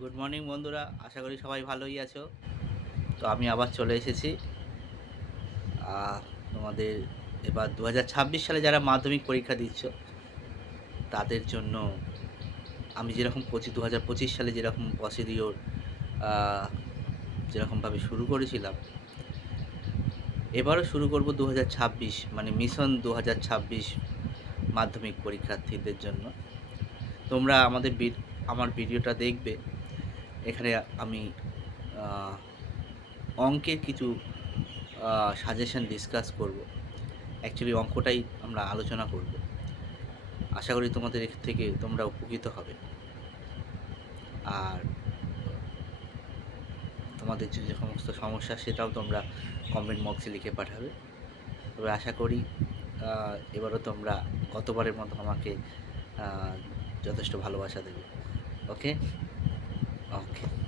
Good morning বন্ধুরা, আশা করি সবাই ভালোই আছো। তো আমি আবার চলে এসেছি। আহ, তোমাদের এবার 2026 সালে যারা মাধ্যমিক পরীক্ষা দিচ্ছ তাদের জন্য আমি যেরকম 2025 সালে যেরকম প্রসিডিওর যেরকমভাবে শুরু করেছিলাম, এবারও শুরু করব 2026, মানে মিশন 2026 মাধ্যমিক পরীক্ষার্থীদের জন্য। তোমরা আমার ভিডিওটা দেখবে। এখানে আমি আহ, অঙ্কের কিছু সাজেশন ডিসকাস করব। অ্যাকচুয়ালি অঙ্কটাই আমরা আলোচনা করব। আশা করি তোমাদের এর থেকে তোমরা উপকৃত হবে। আর তোমাদের যে সমস্ত সমস্যা সেটাও তোমরা কমেন্ট বক্সে লিখে পাঠাবে। তবে আশা করি এবারও তোমরা গতবারের মতো আমাকে যথেষ্ট ভালোবাসা দেবে। ওকে। ওকে।